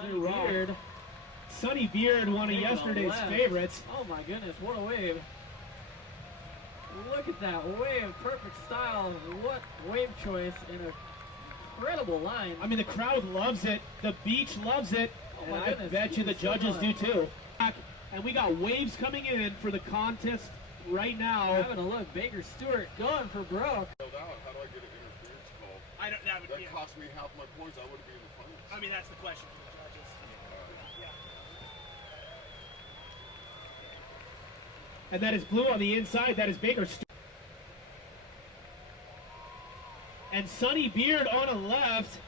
Sunny Beard. Sunny Beard, one of yesterday's favorites. Oh my goodness, what a wave. Look at that wave, perfect style. What wave choice in an incredible line. I mean, the crowd loves it. The beach loves it. Oh my and goodness, I bet you the judges do too. And we got waves coming in for the contest right now. Having a look, Baker Stewart going for broke. How do I get an interference call? I don't. That cost me half my points. I would be in the finals. I mean, that's the question for the judges. Yeah. And that is blue on the inside. That is Baker Stewart. And Sunny Beard on a left.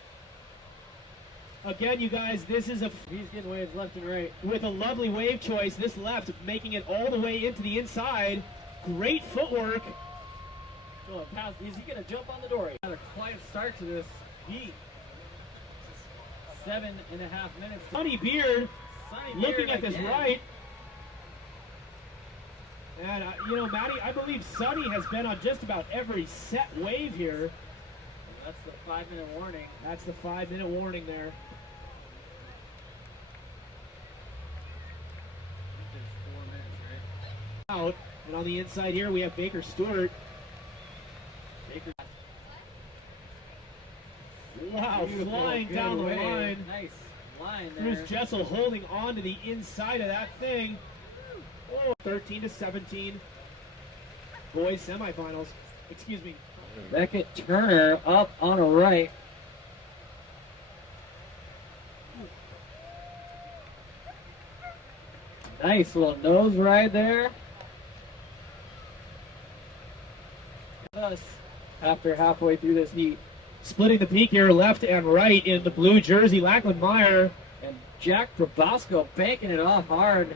Again, you guys, this is he's getting waves left and right. With a lovely wave choice. This left, making it all the way into the inside. Great footwork. Going past. Is he going to jump on the door? Got a quiet start to this heat. 7.5 minutes. Sunny Beard, looking at this right. And, you know, Maddie, I believe Sunny has been on just about every set wave here. That's the 5-minute warning. That's the 5-minute warning there. There's 4 minutes, right? Out. And on the inside here, we have Baker Stewart. Baker. Wow, flying down the line. Nice line there. Bruce Jessel holding on to the inside of that thing. Oh, 13-17. Boys semifinals. Excuse me. Beckett Turner up on a right. Nice little nose ride there. Us after halfway through this heat. Splitting the peak here, left and right in the blue jersey, Lachlan Meyer. And Jack Probosco banking it off hard.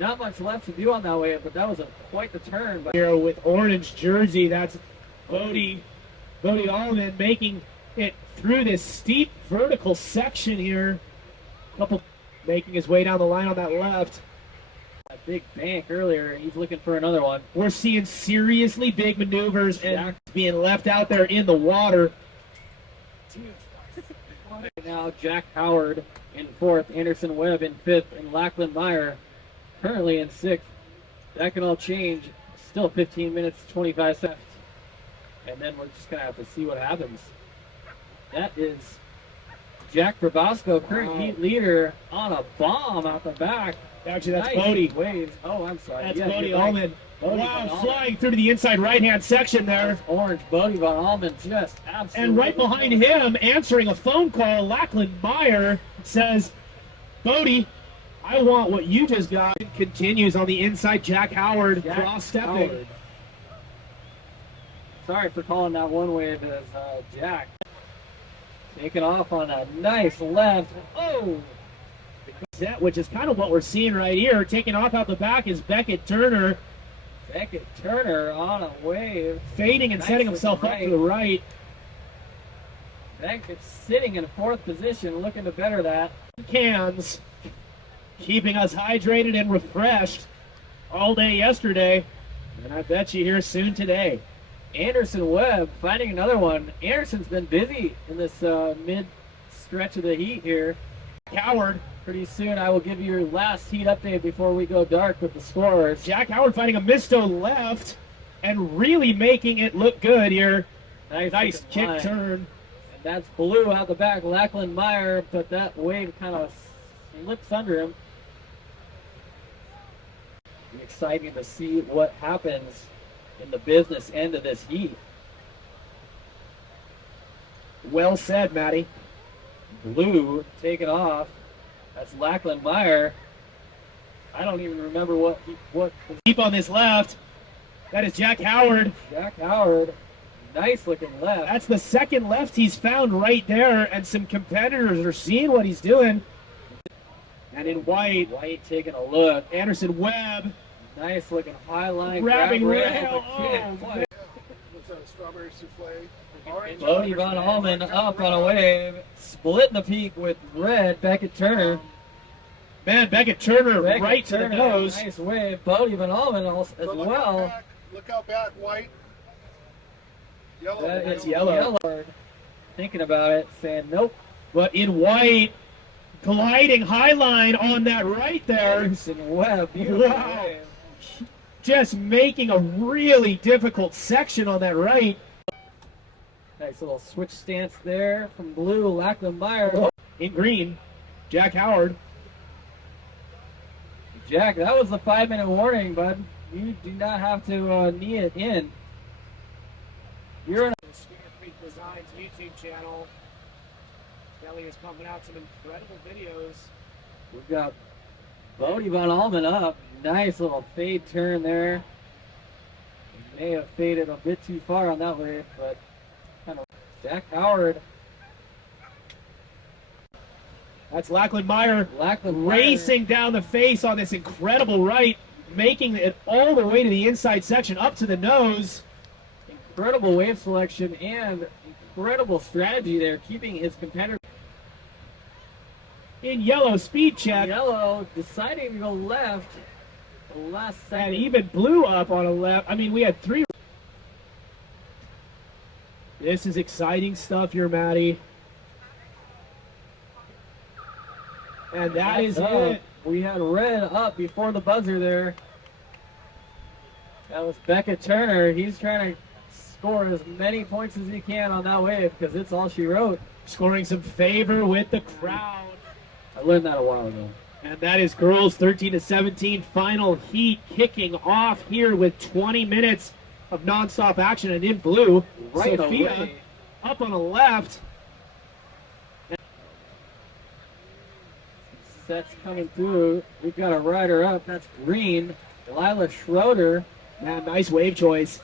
Not much left to do on that wave, but that was quite the turn. But here with orange jersey, that's Bodie Allman making it through this steep vertical section here. Making his way down the line on that left. A big bank earlier, he's looking for another one. We're seeing seriously big maneuvers and being left out there in the water. Now Jack Howard in 4th, Anderson Webb in 5th, and Lachlan Meyer currently in 6th. That can all change. Still 15 minutes, 25 seconds. And then we're just going to have to see what happens. That is Jack Probosco, current heat leader, on a bomb out the back. Actually, that's nice Bodie. Waves. Oh, I'm sorry. That's yeah, Bodie Allman. Wow, flying through to the inside right-hand section there. Orange Bodie von Allman just absolutely. And right behind him, answering a phone call, Lachlan Meyer says, Bodie, I want what you just got. Continues on the inside, Jack Howard cross-stepping. Sorry for calling that one wave as Jack. Taking off on a nice left. Oh! Which is kind of what we're seeing right here. Taking off out the back is Beckett Turner. Beckett Turner on a wave. Fading and setting himself up to the right. Beckett's sitting in 4th position, looking to better that. Cans. Keeping us hydrated and refreshed all day yesterday. And I bet you here soon today. Anderson Webb finding another one. Anderson's been busy in this mid-stretch of the heat here. Howard. Pretty soon I will give you your last heat update before we go dark with the scores. Jack Howard finding a misto left and really making it look good here. Nice kick line. turn. And that's blue out the back, Lachlan Meyer, but that wave kind of slips under him. Exciting to see what happens in the business end of this heat. Well said, Matty. Blue taking off. That's Lachlan Meyer. I don't even remember what deep on this left. That is Jack Howard. Jack Howard. Nice looking left. That's the second left he's found right there, and some competitors are seeing what he's doing. And in white taking a look. Anderson Webb. Nice looking high line. Grabbing rail. What's that, a strawberry souffle? Bodie von Allman up on a wave. Splitting the peak with red. Beckett Turner. Man, Beckett Turner right to the nose. Nice wave. Bodie von Allman as well. Look out back, white. Yellow. It's yellow. Thinking about it, saying nope. But in white, Gliding high line on that right there. Anderson Webb. Beautiful Wow. wave. Just making a really difficult section on that right. Nice little switch stance there from blue. Lachlan Meyer. In green, Jack Howard. Jack, that was the 5-minute warning, bud. You do not have to knee it in. You're in Square Creek Designs YouTube channel. Kelly is pumping out some incredible videos. We've got Bodie Von Allman up. Nice little fade turn there. May have faded a bit too far on that wave, but kind of. Jack Howard. That's Lachlan Meyer Lachlan Meyer. racing down the face on this incredible right, making it all the way to the inside section, up to the nose. Incredible wave selection and incredible strategy there, keeping his competitor. In yellow, speed check. Yellow deciding to go left. The last And second. even blew up on a left. I mean, we had 3. This is exciting stuff here, Maddie. And that is That's it. up. We had red up before the buzzer there. That was Beckett Turner. He's trying to score as many points as he can on that wave because it's all she wrote. Scoring some favor with the crowd. I learned that a while ago. And that is girls 13-17 final heat kicking off here with 20 minutes of nonstop action. And in blue, Right Sophia away. up on the left. Sets coming through. We've got a rider up. That's green. Lila Schroeder. Man, nice wave choice.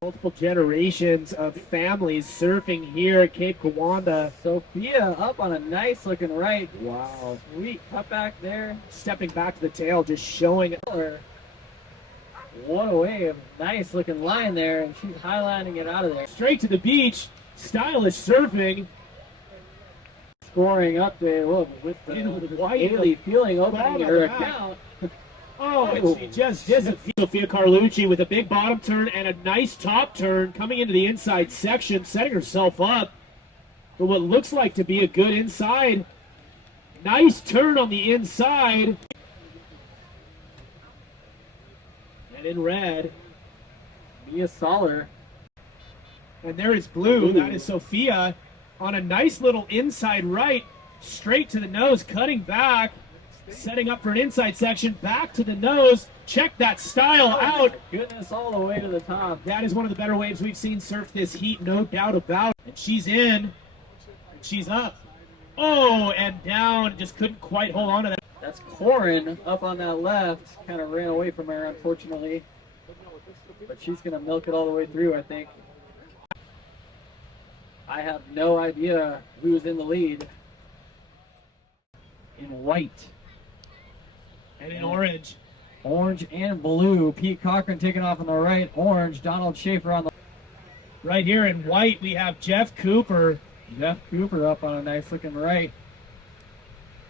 Multiple generations of families surfing here at Cape Kiwanda. Sophia up on a nice looking right. Wow. Sweet cutback there. Stepping back to the tail, just showing What a wave. Nice looking line there, and she's highlining it out of there. straight to the beach. Stylish surfing. Scoring up there with the In white. Haley Feeling opening Bottom her of the back. account. Oh, and she just disappeared. Sophia Carlucci with a big bottom turn and a nice top turn coming into the inside section, setting herself up for what looks like to be a good inside. Nice turn on the inside. And in red. Mia Soller. And there is blue. That is Sophia on a nice little inside right, straight to the nose, cutting back, setting up for an inside section, back to the nose. Check that style out. Goodness, all the way to the top. That is one of the better waves we've seen surf this heat, no doubt about it. And she's in, and she's up. Oh, and down, just couldn't quite hold on to that. That's Corin up on that left. Kind of ran away from her, unfortunately. But she's going to milk it all the way through, I think. I have no idea who's in the lead. In white. And in orange. Orange and blue. Pete Cochran taking off on the right. Orange. Donald Schaefer on the Right here in white, we have Jeff Cooper Jeff Cooper up on a nice looking right.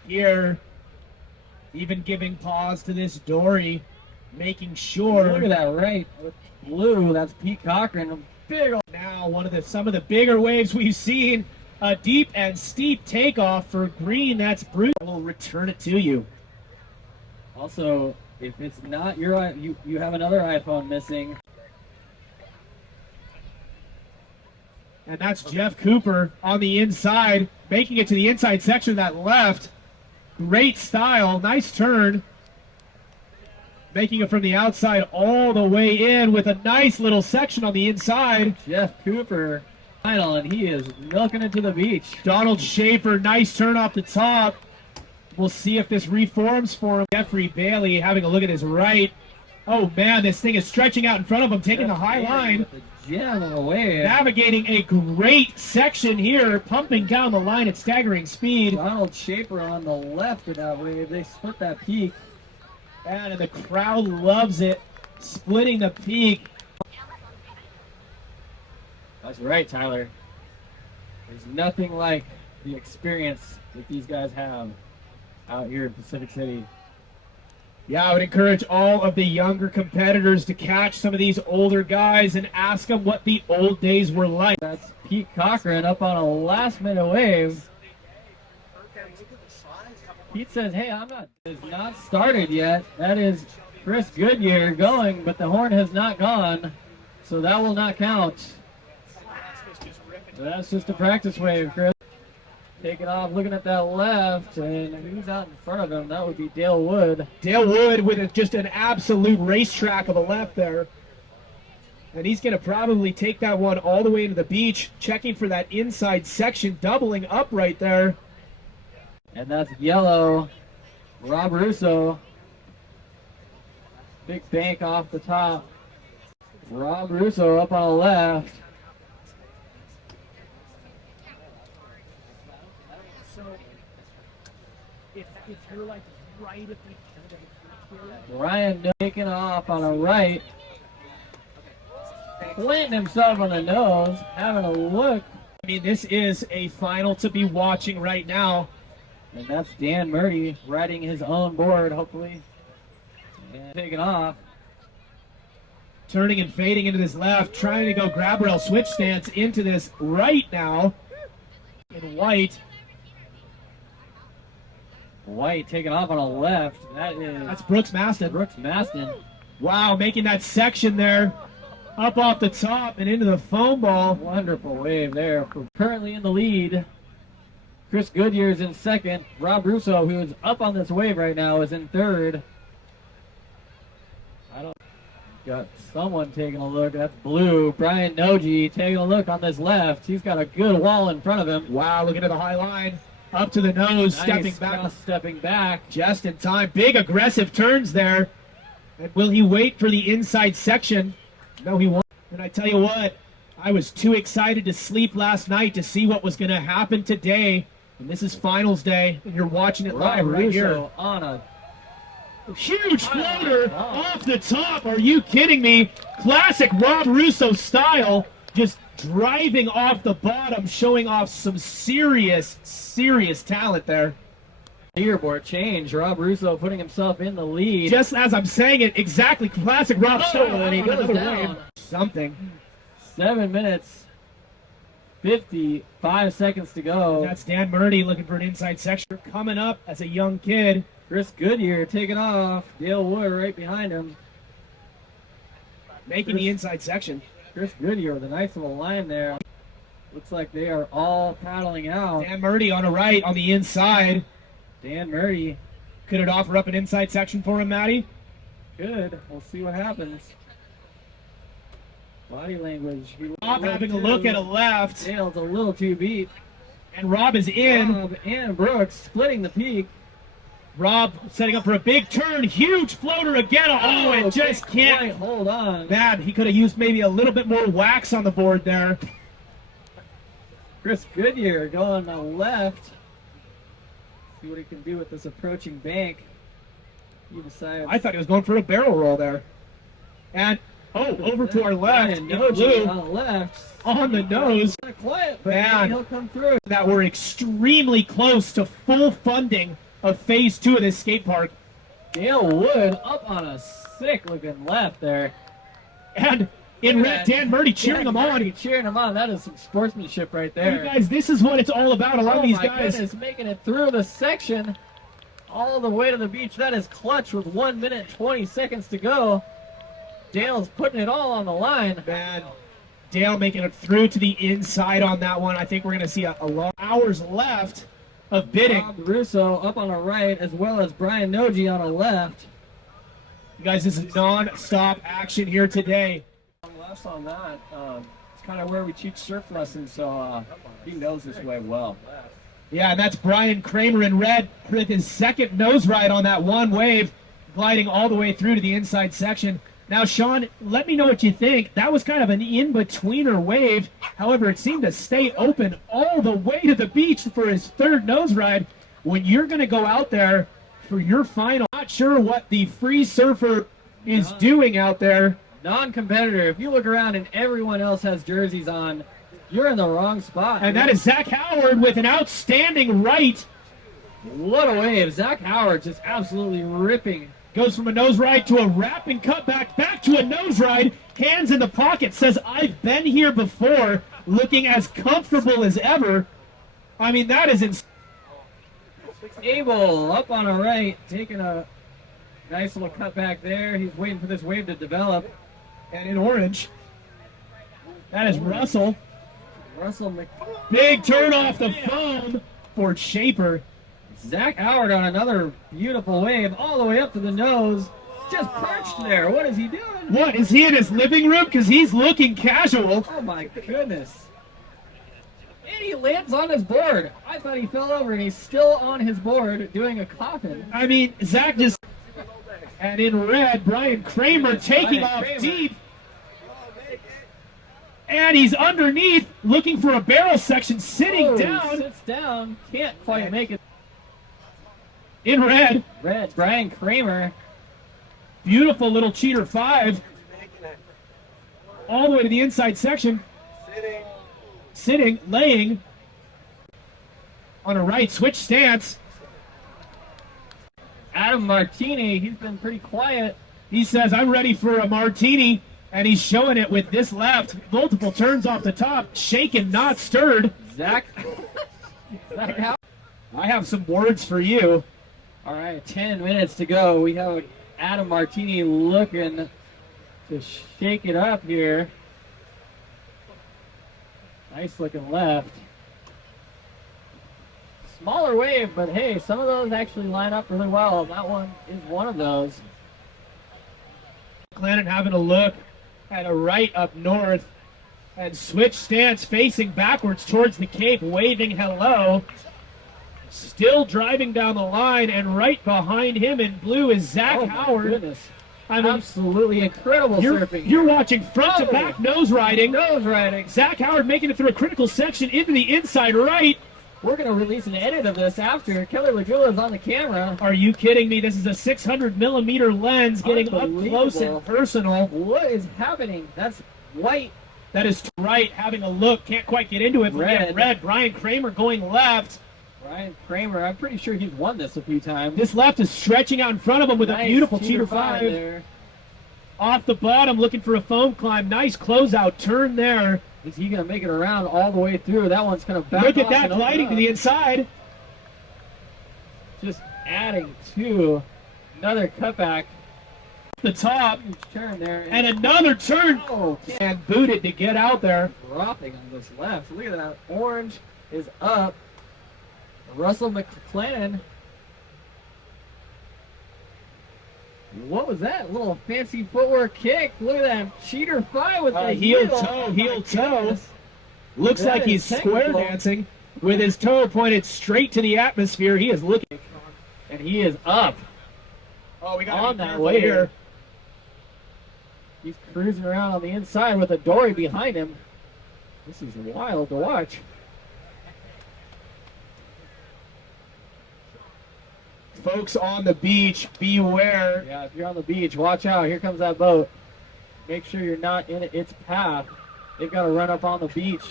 here. Even giving pause to this Dory, making sure. Look at that right. With blue, that's Pete Cochran. Big old Now, some of the bigger waves we've seen. A deep and steep takeoff for green. That's Bruce. We'll return it to you. Also, if it's not your you have another iPhone missing. And that's Jeff Cooper on the inside, making it to the inside section of that left. Great style, nice turn. Making it from the outside all the way in with a nice little section on the inside. Jeff Cooper final, and he is milking it to the beach. Donald Schaefer, nice turn off the top. We'll see if this reforms for him. Jeffrey Bailey having a look at his right. Oh man, this thing is stretching out in front of him, taking the high line. With the gem of a wave. Navigating a great section here, pumping down the line at staggering speed. Donald Schaefer on the left of that wave. They split that peak. And the crowd loves it, splitting the peak. That's right, Tyler. There's nothing like the experience that these guys have out here in Pacific City. Yeah, I would encourage all of the younger competitors to catch some of these older guys and ask them what the old days were like. That's Pete Cochran up on a last-minute wave. Look at the size Pete says, hey, it's not started yet. That is Chris Goodyear going, but the horn has not gone, so that will not count. That's just a practice wave, Chris. Taking off, looking at that left, and who's out in front of him? That would be Dale Wood. Dale Wood with just an absolute racetrack of a left there. And he's going to probably take that one all the way into the beach, checking for that inside section, doubling up right there. And that's yellow. Rob Russo. Big bank off the top. Rob Russo up on the left. So, if you're like right at the Ryan taking off on a right. Planting himself on the nose, having a look. I mean, this is a final to be watching right now. And that's Dan Murdy riding his own board, hopefully. And taking off. Turning and fading into this left, trying to go grab rail switch stance into this right now. In white. White taking off on a left. That's Brooks Maston. Brooks Maston. Wow, making that section there. Up off the top and into the foam ball. Wonderful wave there. Currently in the lead. Chris Goodyear is in second. Rob Russo, who is up on this wave right now, is in third. Got someone taking a look. That's blue. Brian Noji taking a look on this left. He's got a good wall in front of him. Wow, looking at the high line. Up to the nose, Nice. stepping back. Now stepping back. Just in time. Big aggressive turns there. And will he wait for the inside section? No, he won't. And I tell you what, I was too excited to sleep last night to see what was going to happen today. And this is finals day, and you're watching it live right here. On a huge floater off the top. Are you kidding me? Classic Rob Russo style. Just driving off the bottom, showing off some serious talent there. Leaderboard change. Rob Russo putting himself in the lead. Just as I'm saying it, exactly classic Rob style. And he goes down. Something. 7 minutes, 55 seconds to go. That's Dan Murdy looking for an inside section. Coming up as a young kid. Chris Goodyear taking off. Dale Wood right behind him. Making the inside section. Chris Goodyear with a nice little line there. Looks like they are all paddling out. Dan Murdy on the right, on the inside. Dan Murdy. Could it offer up an inside section for him, Matty? Good. We'll see what happens. Body language. Rob having a look at a left. Dale's a little too beat. And Rob is in. Rob and Brooks splitting the peak. Rob setting up for a big turn. Huge floater again. Oh, it just can't hold on. Man, he could have used maybe a little bit more wax on the board there. Chris Goodyear going on the left. See what he can do with this approaching bank. He decides. I thought he was going for a barrel roll there. And over to our left. Noji on the left. On the nose. Kind of quiet, but Man, he'll come through. That we're extremely close to full funding of phase 2 of this skate park. Dale Wood up on a sick looking left there. And in red, Dan Murdy cheering him on. Cheering him on. That is some sportsmanship right there. You guys, this is what it's all about. A lot of these guys. Oh my goodness, making it through the section all the way to the beach. That is clutch with 1 minute 20 seconds to go. Dale's putting it all on the line. Man, Dale making it through to the inside on that one. I think we're going to see a long hours left of bidding. Rob Russo up on the right, as well as Brian Noji on the left. You guys, this is non-stop action here today. Less on that. It's kind of where we teach surf lessons, so he knows this way well. Yeah, and that's Brian Kramer in red with his second nose ride on that one wave, gliding all the way through to the inside section. Now, Sean, let me know what you think. That was kind of an in-betweener wave. However, it seemed to stay open all the way to the beach for his third nose ride. When you're going to go out there for your final, not sure what the free surfer is doing out there. Non-competitor. If you look around and everyone else has jerseys on, you're in the wrong spot. And that is Zach Howard with an outstanding right. What a wave. Zach Howard just absolutely ripping. Goes from a nose ride to a wrap and cut back to a nose ride. Hands in the pocket, says, I've been here before, looking as comfortable as ever. I mean, that is insane. Abel up on a right, taking a nice little cut back there. He's waiting for this wave to develop. And in orange, that is Russell. Russell Big turn off the foam for Shaper. Zach Howard on another beautiful wave all the way up to the nose. Just perched there. What is he doing? What, is he in his living room? Because he's looking casual. Oh my goodness. And he lands on his board. I thought he fell over and he's still on his board doing a coffin. I mean, Zach just... And in red, Brian Kramer taking off deep. And he's underneath, looking for a barrel section, sitting down. Sits down. Can't quite make it. In red, Brian Kramer. beautiful little cheater 5. All the way to the inside section. Sitting, laying. On a right switch stance. Adam Martini, he's been pretty quiet. He says, I'm ready for a martini. And he's showing it with this left. Multiple turns off the top. Shaken, not stirred. Zach Howard. I have some words for you. All right, 10 minutes to go. We have Adam Martini looking to shake it up here. Nice looking left. Smaller wave, but hey, some of those actually line up really well. That one is one of those. Glennon having a look at a right up north. And switch stance facing backwards towards the Cape, waving hello. Still driving down the line, and right behind him in blue is Zach Oh Howard. my goodness. I mean, Absolutely incredible surfing. you're watching front to back nose riding. Nose riding. Zach Howard making it through a critical section into the inside right. We're going to release an edit of this after. Kelly Lagula is on the camera. Are you kidding me? This is a 600 millimeter lens getting up close and personal. What is happening? That's white. That is right, having a look. Can't quite get into it. But Red. red. Brian Kramer going left. Brian Kramer, I'm pretty sure he's won this a few times. This left is stretching out in front of him with a Nice beautiful cheater 5. there. Off the bottom, looking for a foam climb. Nice closeout turn there. Is he going to make it around all the way through? That one's going to back Look at off that and open gliding to up. the inside. Just adding to another cutback. The top Huge turn there. and another turn. Oh, And booted to get out there. dropping on this left. Look at that. Orange is up. Russell McClellan. What was that? A little fancy footwork kick. Look at that. Cheater 5 with the Heel heel. toe, Oh, heel my toe. goodness. Looks That like is he's square technical. dancing with his toe pointed straight to the atmosphere. He is looking. And he is up. Oh, we got On that wave. He's cruising around on the inside with a dory behind him. This is wild to watch. Folks on the beach, beware. Yeah, if you're on the beach, watch out. Here comes that boat. Make sure you're not in its path. They've got to run up on the beach.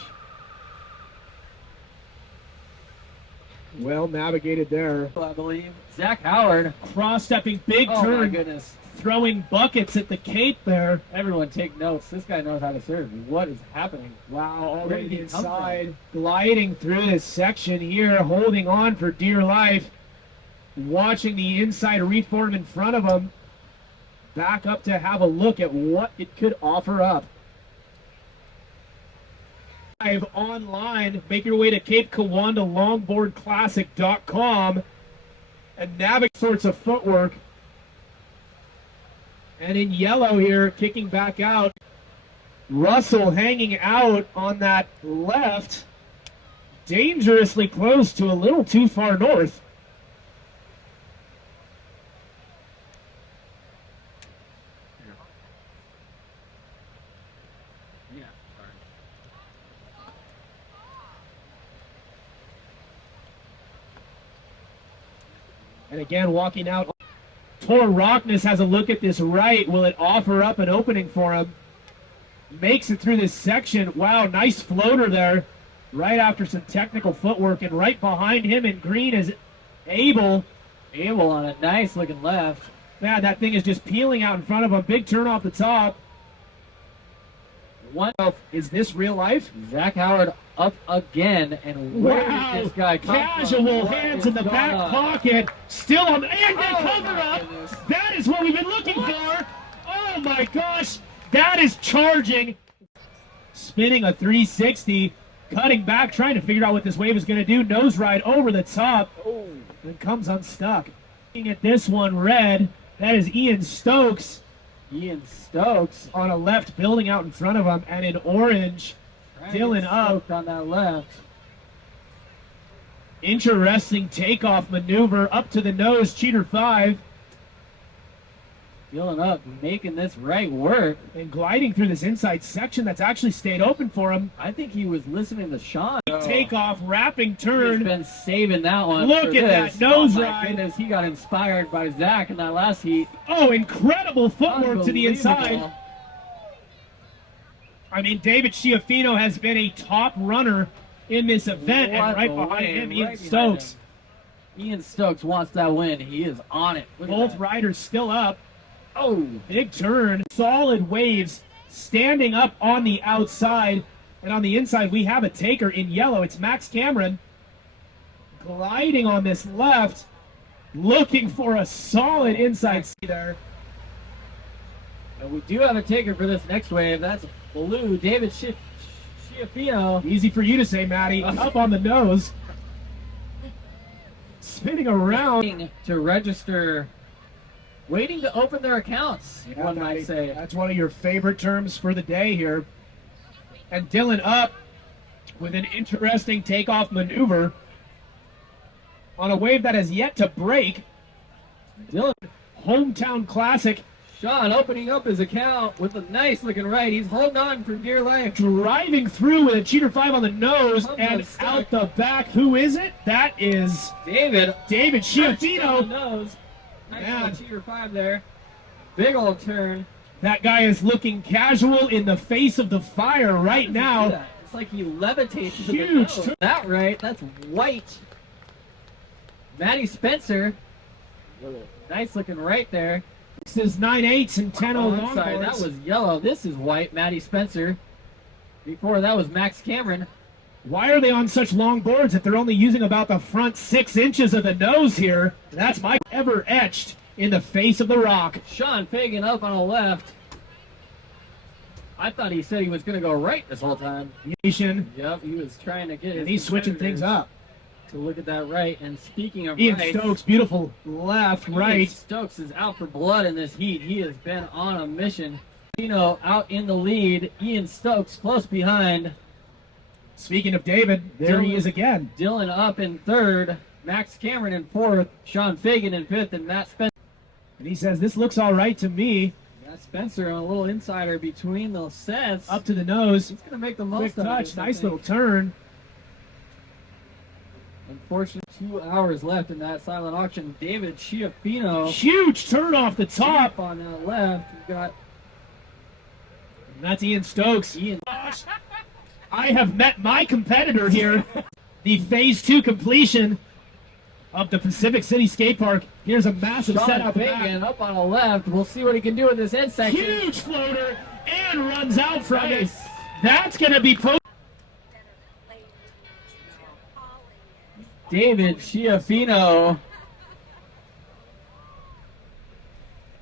Well navigated there. I believe. Zach Howard. Cross-stepping, big Oh my turn, goodness. throwing buckets at the Cape there. Everyone take notes. This guy knows how to surf. What is happening? Wow, Where already did he come inside, gliding through this section here, holding on for dear life. Watching the inside reform in front of him. Back up to have a look at what it could offer up. Live online, make your way to Cape Kiwanda longboardclassic.com and navigate sorts of footwork. And in yellow here, kicking back out, Russell hanging out on that left, dangerously close to a little too far north. And again, walking out. Tor Rockness has a look at this right. Will it offer up an opening for him? Makes it through this section. Wow, nice floater there. Right after some technical footwork. And right behind him in green is Abel. Abel on a nice looking left. Man, that thing is just peeling out in front of him. Big turn off the top. One. Is this real life? Zach Howard up again, and where Wow! did this guy come Casual from? hands in the back pocket. Still on the and they cover up. Goodness. That is what we've been looking for. Oh my gosh. That is charging. Spinning a 360. Cutting back, trying to figure out what this wave is going to do. Nose ride over the top. Oh. And comes unstuck. Looking at this one, red. That is Ian Stokes Ian Stokes on a left building out in front of him. And in orange, Dylan up. Stokes on that left. Interesting takeoff maneuver up to the nose, cheater 5. Dylan up, making this right work. And gliding through this inside section that's actually stayed open for him. I think he was listening to Sean. Takeoff, wrapping He's turn. been saving that one. Look for at this. that nose Oh my ride. goodness, he got inspired by Zach in that last heat. Oh, incredible footwork to the inside. Unbelievable. I mean, David Schiaffino has been a top runner in this event, What and right a behind win, him, Ian right behind Stokes. him. Ian Stokes wants that win. He is on it. Look at Both that. riders still up. Oh, Big turn. Solid waves standing up on the outside. And on the inside, we have a taker in yellow. It's Max Cameron gliding on this left, looking for a solid inside seat there. and we do have a taker for this next wave. That's blue. David Schiaffino. Easy for you to say, Maddie. Up on the nose. Spinning around. Waiting to register, waiting to open their accounts, Yeah, one Maddie, might say. That's one of your favorite terms for the day here. And Dylan up with an interesting takeoff maneuver on a wave that has yet to break. Dylan, Hometown classic. Sean opening up his account with a nice looking right. He's holding on for dear life. Driving through with a cheater 5 on the nose Comes and unstuck. out the back. Who is it? That is David. David On the Schiaffino. nose. Nice Man. little cheater 5 there. Big old turn. That guy is looking casual in the face of the fire right Look at now. that. It's like he levitates to the Huge nose. turn. That right. That's white. Maddie Spencer. Nice looking right there. This is 9/8 and 10 Oh, 0 I'm sorry, that longboards. was yellow. This is white. Maddie Spencer. Before that was Max Cameron. Why are they on such long boards if they're only using about the front 6 inches of the nose here? That's my ever etched in the face of the rock. Sean Fagan up on the left. I thought he said he was going to go right this whole time. Nation. Yep, he was trying to get And his he's switching things competitors up. to look at that right. And speaking of Ian right, Stokes, beautiful left, Ian right. Stokes is out for blood in this heat. He has been on a mission. Out in the lead. Ian Stokes close behind. Speaking of David, there he Dylan. is again. Dylan up in third. Max Cameron in fourth. Sean Fagan in fifth. And Matt Spencer. And he says, this looks all right to me. Matt Spencer, a little insider between those sets. Up to the nose. He's going to make the Quick most of touch, it. I nice think. little turn. Unfortunately, 2 hours left in that silent auction. David Schiaffino Huge turn off the top. up on that left. We've got And that's Ian Stokes. Ian. I have met my competitor here. The phase 2 completion of the Pacific City Skate Park. Here's a massive Sean setup. Fagan up on the left. We'll see what he can do with this end section. Huge floater and runs out from it. Nice. That's going to be David Schiaffino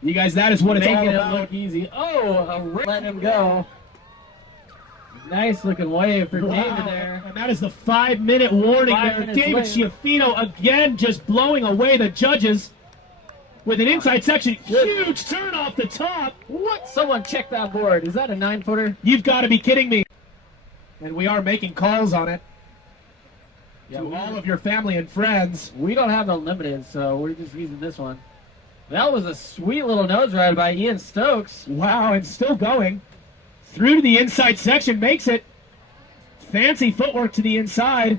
You guys, that is what it's all making it about. look easy. Oh, let him go. Nice looking wave for Wow. David there. And that is the 5-minute warning 5 there. minutes David later. Schiaffino again just blowing away the judges with an inside section. Huge turn off the top. What? Someone check that board. Is that a 9-footer? You've got to be kidding me. And we are making calls on it to all of your family and friends. We don't have unlimited, so we're just using this one. That was a sweet little nose ride by Ian Stokes. Wow, and still going. Through to the inside section, makes it. Fancy footwork to the inside.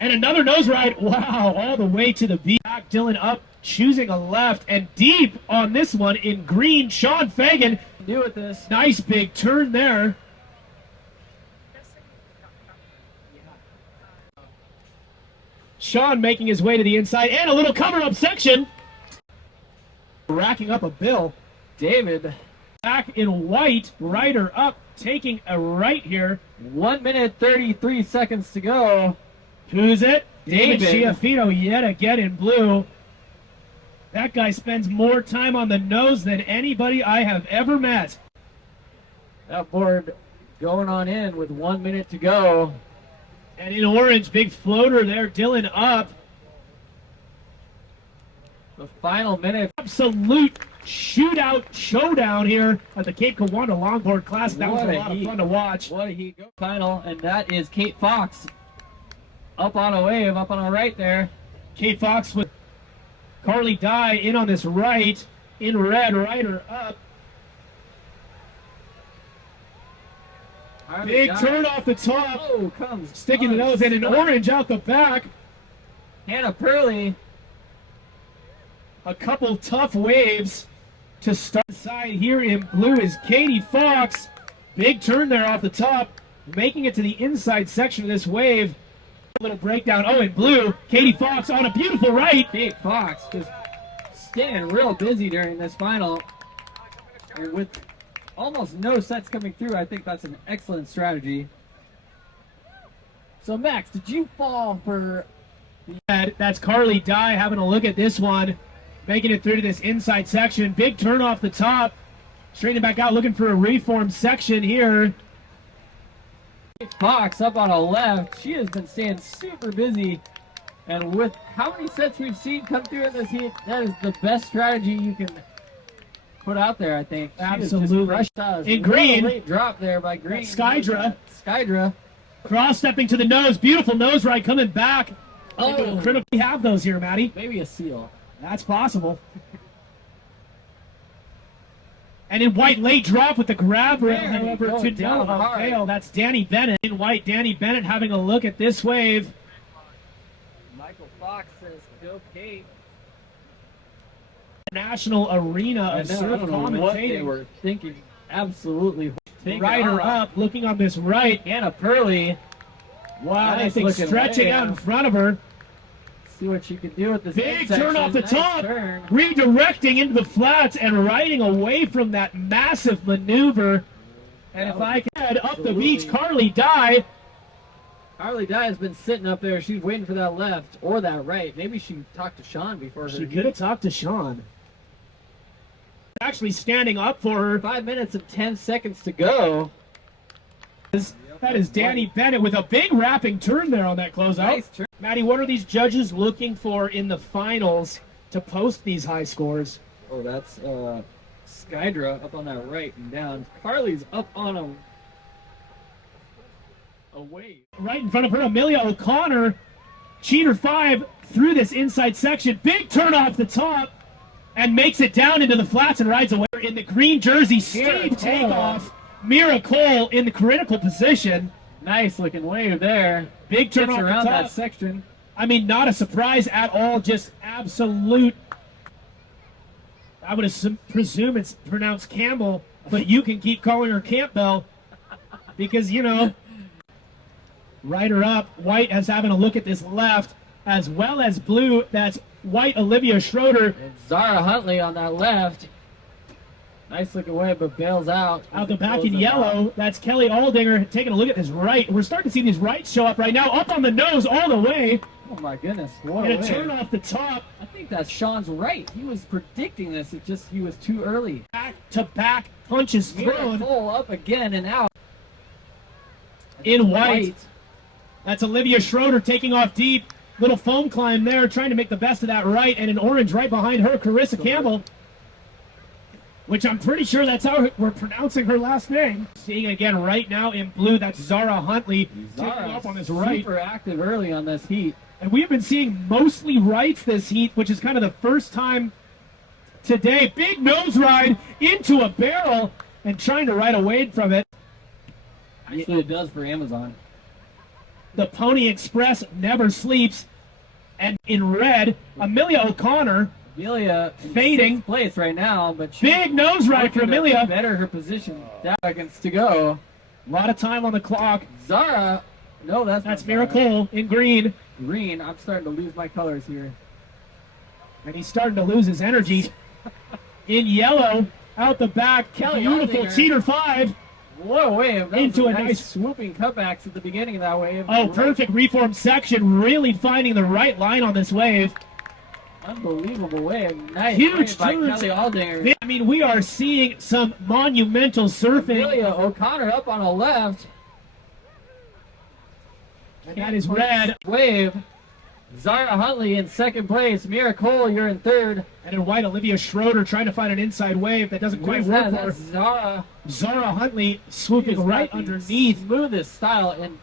And another nose ride. Wow, all the way to the beat. Back Dylan up, choosing a left, and deep on this one in green. Sean Fagan. Do with this. Nice big turn there. Sean making his way to the inside, and a little cover-up section. Racking up a bill. David Back in white, rider up, taking a right here. 1 minute 33 seconds to go. Who's it? David David. Schiaffino yet again in blue. That guy spends more time on the nose than anybody I have ever met. That board going on in with 1 minute to go. And in orange, big floater there, Dylan up. The final minute. Absolute shootout showdown here at the Cape Kiwanda Longboard Classic. That was What a a lot of heat. fun to watch. What a heat go final, and that is Kate Fox. Up on a wave, up on a right there. Kate Fox with Carly Dye in on this right. In red, rider up. Big turn off the top. Oh, comes. Sticking the nose and in orange out the back. Hannah Purley. A couple tough waves to start. Side here in blue is Katie Fox. Big turn there off the top, making it to the inside section of this wave. A little breakdown. Oh, in blue, Katie Fox on a beautiful right. Kate Fox just staying real busy during this final. And with almost no sets coming through, I think that's an excellent strategy. So, Max, did you fall for... That's Carly Dye having a look at this one. Making it through to this inside section. Big turn off the top. Straightening back out, looking for a reform section here. Fox up on a left. She has been staying super busy. And with how many sets we've seen come through in this heat, that is the best strategy you can put out there, I think. She has just Absolutely. rushed us. In green. Late drop there by Green. Skydra. Skydra. Cross stepping to the nose. Beautiful nose ride coming back. Oh. Critically have those here, Maddie. Maybe a seal. That's possible. And in white, late drop with the grab rail, There you however, go, to down no hard. avail. That's Danny Bennett. In white, Danny Bennett having a look at this wave. Michael Fox says, go Kate. National arena I of know, I surf don't know what they commentating. were thinking. Absolutely. Take Rider it off. up, looking on this right. Hannah Purley. Wow, Nice I think looking stretching wave. out in front of her. See what she can do with this Big midsection. turn off the Nice top. turn. Redirecting into the flats and riding away from that massive maneuver. And if I can head up the beach, Carly Dye. Carly Dye has been sitting up there. She's waiting for that left or that right. Maybe she talked to Sean before her. She could have talked to Sean. Actually standing up for her. 5 minutes and 10 seconds to go. That is Danny Bennett with a big wrapping turn there on that closeout. Nice turn. Maddie, what are these judges looking for in the finals to post these high scores? Oh, that's Skydra up on that right and down. Carly's up on a wave. Right in front of her, Amelia O'Connor. Cheater 5 through this inside section. Big turn off the top and makes it down into the flats and rides away. In the green jersey, steep takeoff. Mira Cole in the critical position. Nice looking wave there. Big turn Gets off around the top. that section. I mean, not a surprise at all. Just absolute. I would presume it's pronounced Campbell, but you can keep calling her Campbell because, you know. Rider up. White is having a look at this left as well as blue. That's white Olivia Schroeder. And Zara Huntley on that left. Nice looking wave, but bails out. Out the back in yellow, that's Kelly Aldinger taking a look at this right. We're starting to see these rights show up right now. Up on the nose all the way. Oh my goodness, what And a a wave. turn off the top. I think that's Sean's right. He was predicting this. It just, he was too early. Back-to-back punches thrown Cole up again and out. in white. That's Olivia Schroeder taking off deep. Little foam climb there, trying to make the best of that right. And in orange right behind her, Carissa Campbell. Which I'm pretty sure that's how we're pronouncing her last name. Seeing again right now in blue, that's Zara Huntley taking off on this right. Super active early on this heat. And we've been seeing mostly rights this heat, which is kind of the first time today. Big nose ride into a barrel and trying to ride away from it. Actually, it does for Amazon. The Pony Express never sleeps. And in red, Amelia O'Connor. Amelia in Fading. sixth place right now, but she Big nose ride for looking to Amelia. better her position. Seconds to go. A lot of time on the clock. Zara, no, that's That's not Zara. Miracle in green. Green. I'm starting to lose my colors here. And he's starting to lose his energy. In yellow, out the back. Kelly Beautiful Aldinger. cheater 5. What a wave. That Into was a nice- swooping cutbacks at the beginning of that wave. Oh, Right. perfect reform section. Really finding the right line on this wave. Unbelievable wave. Nice Huge wave by turns. Kelly Aldinger. I mean, we are seeing some monumental surfing. Amelia O'Connor up on the left. And that is red. Wave. Zara Huntley in second place. Mira Cole, you're in third. And in white, Olivia Schroeder trying to find an inside wave that doesn't quite Who's work that? for That's her. Zara. Zara Huntley swooping She's right got the underneath. Smoothest style. And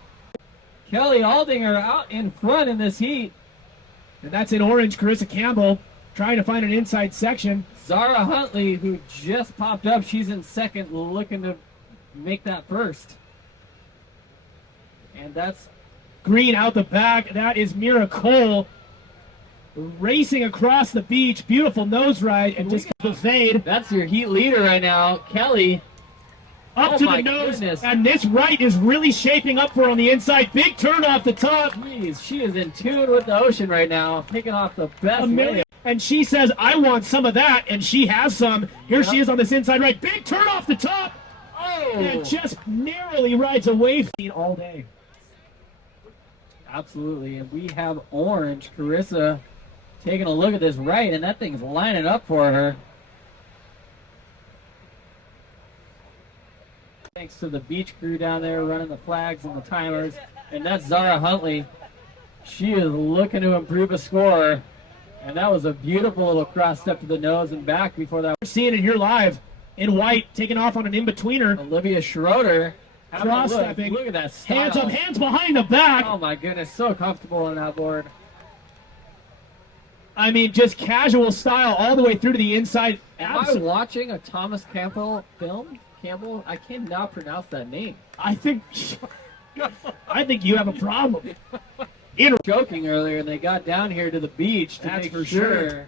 Kelly Aldinger out in front in this heat. And that's in orange. Carissa Campbell trying to find an inside section. Zara Huntley, who just popped up, she's in second, looking to make that first. And that's Green out the back. That is Mira Cole racing across the beach. Beautiful nose ride and just the fade that's your heat leader right now, Kelly. up Oh to my the nose. goodness. And this right is really shaping up for her on the inside. Big turn off the top. Jeez, she is in tune with the ocean right now, picking off the best Amelia. wave. And she says, I want some of that. And she has some. Here she is on this inside right. Big turn off the top. Oh, And just narrowly rides away all day. absolutely. And we have orange, Carissa, taking a look at this right, and that thing's lining up for her. Thanks to the beach crew down there running the flags and the timers. And that's Zara Huntley. She is looking to improve a score. And that was a beautiful little cross step to the nose and back before that. We're seeing it here live in white, taking off on an in-betweener. Olivia Schroeder. having a look. Cross-stepping. Look at that style. Hands up, hands behind the back. Oh my goodness, so comfortable on that board. I mean, just casual style all the way through to the inside. Am I watching a Thomas Campbell film? Campbell? I cannot pronounce that name. I think you have a problem. Joking earlier, and they got down here to the beach to That's make for sure. sure.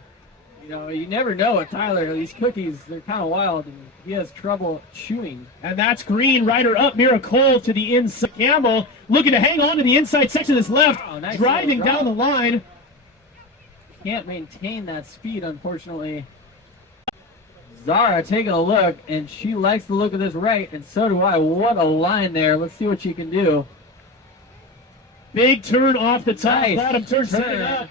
You know, you never know with Tyler. These cookies, they're kind of wild, and he has trouble chewing. And that's Green, rider up, Mira Cole to the inside. Campbell looking to hang on to the inside section of this left, Wow, nice driving little drop. down the line. Can't maintain that speed, unfortunately. Zara taking a look, and she likes the look of this right, and so do I. What a line there. Let's see what she can do. Big turn off the top, Nice bottom turn, turn. setting up.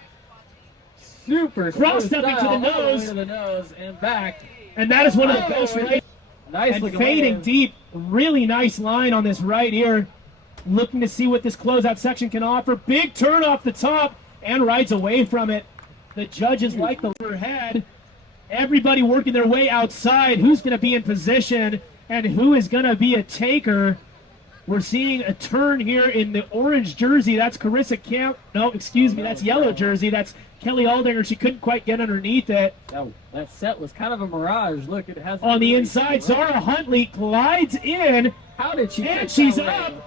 Super Cross-stepping smooth to the style, all way nose. to the nose and back. And that is one of the Oh, best right. Nice And looking fading wave. deep. Really nice line on this right here. Looking to see what this closeout section can offer. Big turn off the top and rides away from it. The judges like the overhead. Everybody working their way outside. Who's going to be in position and who is going to be a taker? We're seeing a turn here in the orange jersey. That's Carissa Camp. No, excuse me. That's yellow jersey. That's Kelly Aldinger. She couldn't quite get underneath it. That set was kind of a mirage. Look, it has On the inside, Zara Huntley glides in. How did she? And catch she's that up. wave?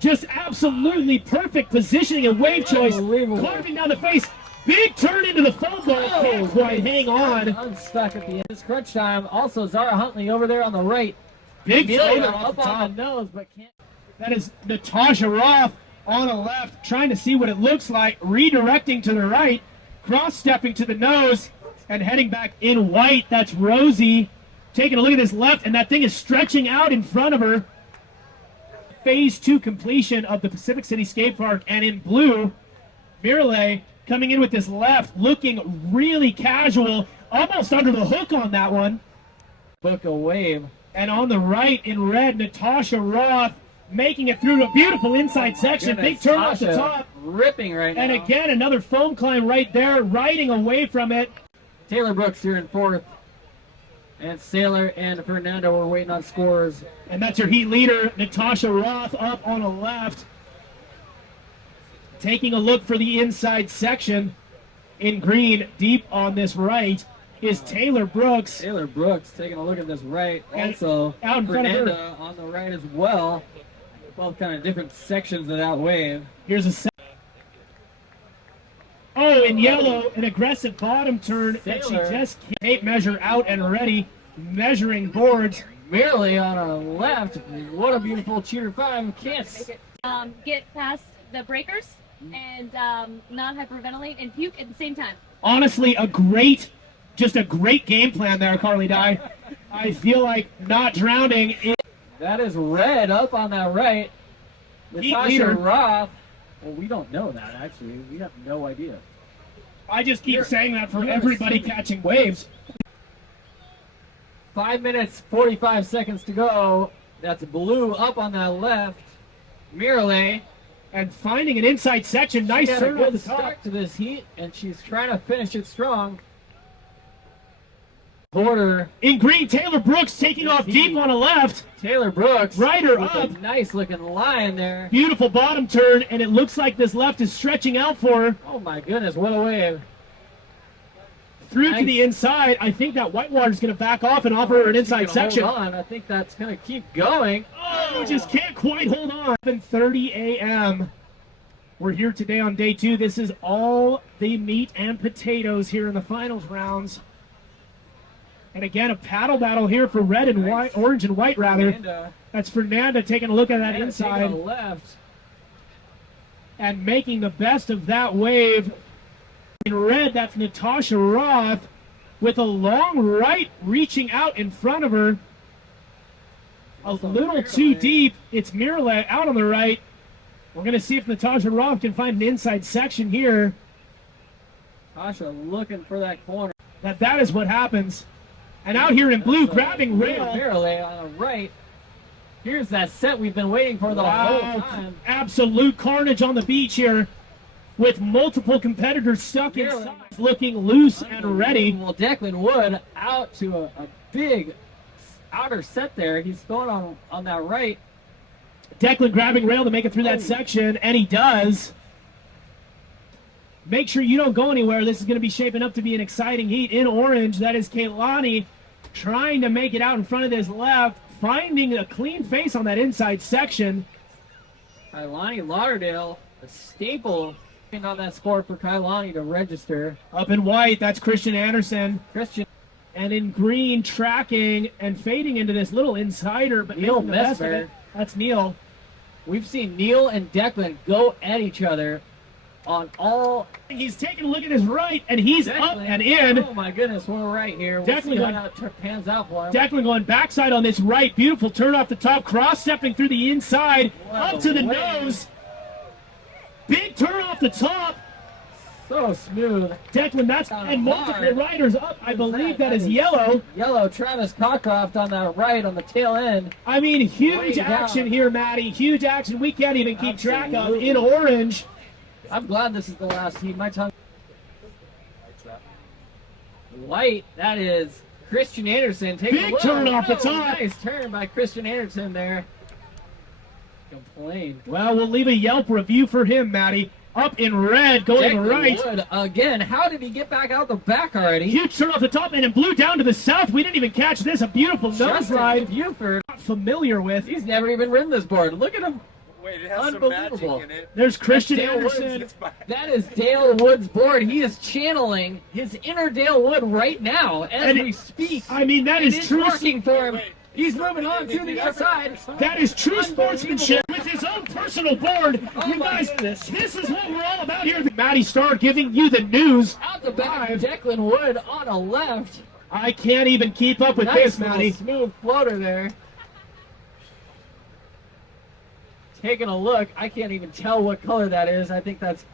Just absolutely perfect positioning and wave choice. Unbelievable. Carving down the face. Big turn into the foam ball. Can't quite hang on. Unstuck at the end. It's crunch time. Also, Zara Huntley over there on the right. Big Amelia floater off up the on top. the nose, but can't. That is Natasha Roth on the left, trying to see what it looks like. Redirecting to the right. Cross-stepping to the nose. And heading back in white. That's Rosie. Taking a look at this left. And that thing is stretching out in front of her. Phase 2 completion of the Pacific City Skate Park, and in blue, Miralay coming in with this left, looking really casual, almost under the hook on that one. Book a wave. And on the right in red, Natasha Roth making it through a beautiful inside section. Goodness, Big turn off the Tasha top. ripping right now. And again, another foam climb right there, riding away from it. Taylor Brooks here in fourth. And Sailor and Fernando are waiting on scores. And that's your heat leader, Natasha Roth, up on the left. Taking a look for the inside section in green, deep on this right, is Taylor Brooks. Taylor Brooks taking a look at this right. And Also, out in front of her. Fernanda on the right as well. Both kind of different sections of that wave. Here's a Oh, in yellow, an aggressive bottom turn that she Sailor. just can't measure out and ready. Measuring boards. Merely on our left. What a beautiful cheater 5. Can't. Get past the breakers and not hyperventilate and puke at the same time. Honestly, a great Just a great game plan there, Carly Dye. I feel like not drowning. That is red up on that right. Heat Natasha leader. Roth. Well, we don't know that, actually. We have no idea. I just keep saying that for you're everybody assuming. catching waves. 5 minutes, 45 seconds to go. That's blue up on that left. Miralay. And finding an inside section. Nice She had a turn at good the top. start to this heat, and she's trying to finish it strong. Porter, In green, Taylor Brooks taking off deep on a left. Taylor Brooks. Rider with up. a nice looking line there. Beautiful bottom turn, and it looks like this left is stretching out for her. Oh my goodness, what a wave. Through to Nice. the inside. I think that Whitewater's going to back off and offer her an inside She's gonna section. Hold on. I think that's going to keep going. Oh, just can't quite hold on. 7:30 a.m. We're here today on day 2. This is all the meat and potatoes here in the finals rounds. And again, a paddle battle here for red and white, orange and white rather. And, That's Fernanda taking a look at that taking inside a left. and making the best of that wave. In red, that's Natasha Roth with a long right reaching out in front of her. A little too deep. It's Miralay out on the right. We're going to see if Natasha Roth can find an inside section here. Tasha looking for that corner. That is what happens. And out here in blue, grabbing rail. Miralay on the right. Here's that set we've been waiting for the whole Wow, time. absolute carnage on the beach here with multiple competitors stuck inside, looking loose and ready. Well, Declan Wood out to a big outer set there. He's going on that right. Declan grabbing rail to make it through that section, and he does. Make sure you don't go anywhere. This is going to be shaping up to be an exciting heat. In orange, that is Kaylani trying to make it out in front of this left, finding a clean face on that inside section. Kailani Lauderdale, a staple on that score for Kailani to register. Up in white, that's Christian Anderson. Christian And in green, tracking and fading into this little insider, but Neil making the best of Mesmer. it. That's Neil. We've seen Neil and Declan go at each other on all. He's taking a look at his right, and he's up Declan, and in. Oh my goodness, we're right here. We'll Declan see going- how it pans out for him. Declan going backside on this right. Beautiful turn off the top, cross-stepping through the inside, What up to the a wave. nose. Big turn off the top. So smooth. Declan, that's and multiple hard. riders up. I believe that is That is yellow. Yellow, Travis Cockcroft on that right on the tail end. I mean, huge Way down. action here, Maddie. Huge action. We can't even keep track of. Absolutely. In orange, I'm glad this is the last heat. My tongue. White, that is Christian Anderson. Taking Big a look. turn off the Oh, top. Nice turn by Christian Anderson there. Complained. well, we'll leave a Yelp review for him, Maddie. Up in red, going Declan right. Wood again. How did he get back out the back already? Huge turn off the top, and in blue down to the south. We didn't even catch this. A beautiful nose Justin ride. Buford. Not familiar with. He's never even ridden this board. Look at him. Wait, it has some Unbelievable. magic in it. There's Christian Dale Anderson. It's my- That is Dale Wood's board. He is channeling his inner Dale Wood right now as And we speak. I mean, that It is is true. working for him. Wait. He's moving on to the outside. That is true sportsmanship with his own personal board. Oh You my guys, goodness. this is what we're all about here. Maddie Starr giving you the news. Out the back, Declan Wood on a left. I can't even keep up with Nice this, little Maddie. smooth floater there. Taking a look, I can't even tell what color that is. I think that's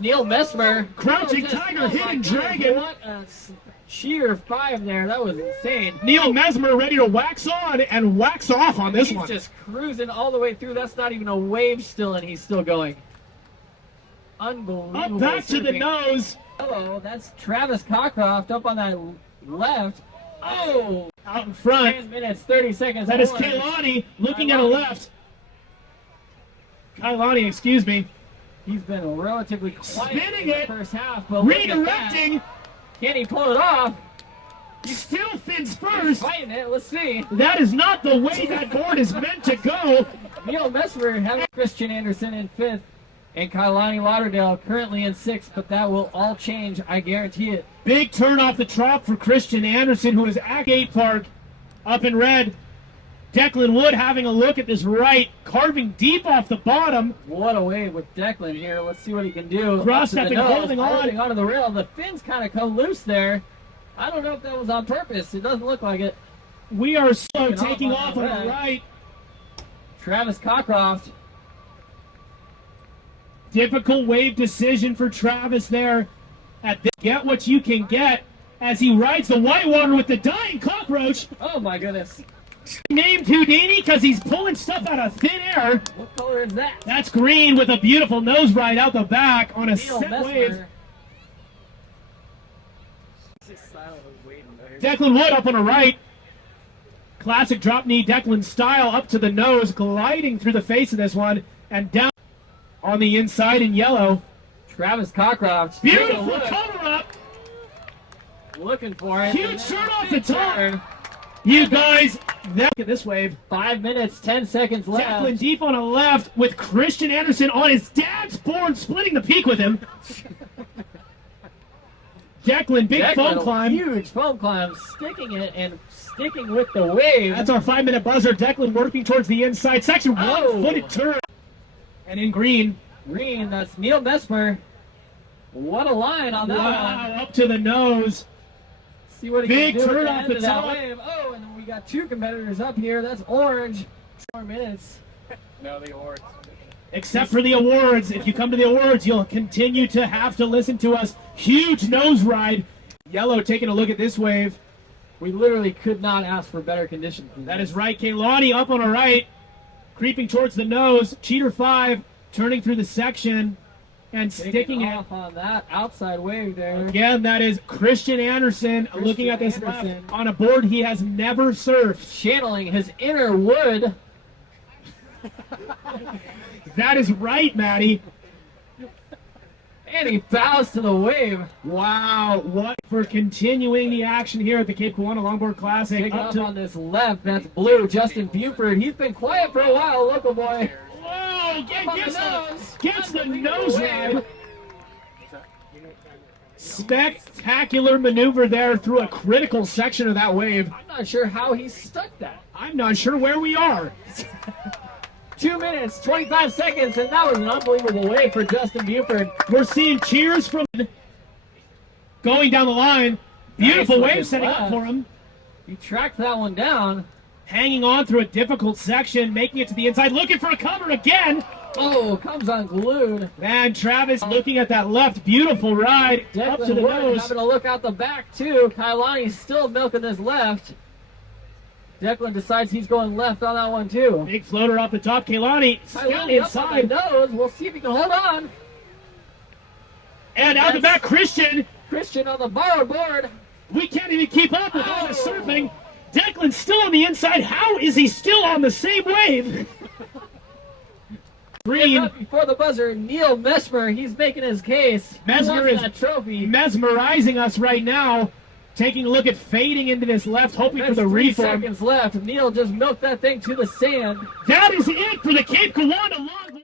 Neil Mesmer. Crouching Oh, just- Tiger, oh my Hidden goodness, Dragon. What a sheer 5 there. That was insane. Neil Mesmer ready to wax on and wax off on this He's one. just cruising all the way through. That's not even a wave still, and he's still going. Unbelievable. Up back to the surfing. nose. Hello, that's Travis Cockcroft up on that left. Oh! Out in front. 10 minutes, 30 seconds. That is orange. Kaylani looking at a left. Kaylani, excuse me. He's been relatively quiet Spinning in the it. first half, but look at that. Redirecting. Can he pull it off? Still fins He's first. fighting it. Let's see. That is not the way that board is meant to go. Neil Mesmer having Christian Anderson in 5th and Kailani Lauderdale currently in 6th, but that will all change. I guarantee it. Big turn off the top for Christian Anderson, who is at Gate Park, up in red. Declan Wood having a look at this right, carving deep off the bottom. What a wave with Declan here. Let's see what he can do. Cross Up to the stepping, nose, holding on. onto the rail. The fins kind of come loose there. I don't know if that was on purpose. It doesn't look like it. We are slow Taking taking off off on on the the red. right. Travis Cockcroft. Difficult wave decision for Travis there. Get what you can get as he rides the whitewater with the dying cockroach. Oh my goodness. Named Houdini because he's pulling stuff out of thin air. What color is that? That's green with a beautiful nose ride out the back on a Neil set Mesmer. wave. Just silently waiting there. Declan Wood up on the right. Classic drop knee Declan style up to the nose, gliding through the face of this one and down on the inside in yellow. Travis Cockcroft. taking a Beautiful look, cover up. looking for it. Huge And then turn off big the top. turn. You guys, look at this wave. 5 minutes, 10 seconds left. Declan deep on a left with Christian Anderson on his dad's board, splitting the peak with him. Declan, big Declan, foam climb. Huge foam climb, sticking it and sticking with the wave. That's our 5-minute buzzer. Declan working towards the inside section. Oh. One-footed turn. And in green. Green, that's Neil Mesmer. What a line on that Wow, one. up to the nose. See what he Big can do turn at off end the of that top. wave. Oh, and then we got two competitors up here. That's orange. 4 minutes. No, the awards. Except for the awards. If you come to the awards, you'll continue to have to listen to us. Huge nose ride. Yellow taking a look at this wave. We literally could not ask for better conditions. That is right. Kaylani up on our right. Creeping towards the nose. Cheater 5 turning through the section and sticking it. off on that outside wave there. Again, that is Christian Anderson looking at this Anderson. left on a board he has never surfed. Channeling his inner wood. That is right, Maddie. And he bows to the wave. Wow, what for continuing the action here at the Cape Kiwanda Longboard Classic. Taking Up off to, on this left, that's blue. Justin Buford. He's been quiet for a while, local boy. whoa, on the gets the nose. nose Wave. ride. Spectacular maneuver there through a critical section of that wave. I'm not sure how he stuck that. I'm not sure where we are. 2 minutes, 25 seconds, and that was an unbelievable wave for Justin Buford. We're seeing cheers from going down the line. Beautiful Nice wave looking setting up left. for him. He tracked that one down. Hanging on through a difficult section, making it to the inside, looking for a cover again. Oh, comes unglued. Man, Travis looking at that left. Beautiful ride up to Declan the Wood nose. having a look out the back, too. Kailani's still milking this left. Declan decides he's going left on that one, too. Big floater off the top. Kailani down Kailani up on the inside. nose. We'll see if he can hold on. And out the back, Christian. Christian on the borrowed board. We can't even keep up with all the Oh. surfing. Declan's still on the inside. How is he still on the same wave? Green. Up before the buzzer, Neil Mesmer. He's making his case. Mesmer He is wants that trophy. mesmerizing us right now. Taking a look at fading into this left, hoping There's for the 3 reform. seconds left. Neil just milked that thing to the sand. That is it for the Cape Kiwanda Line.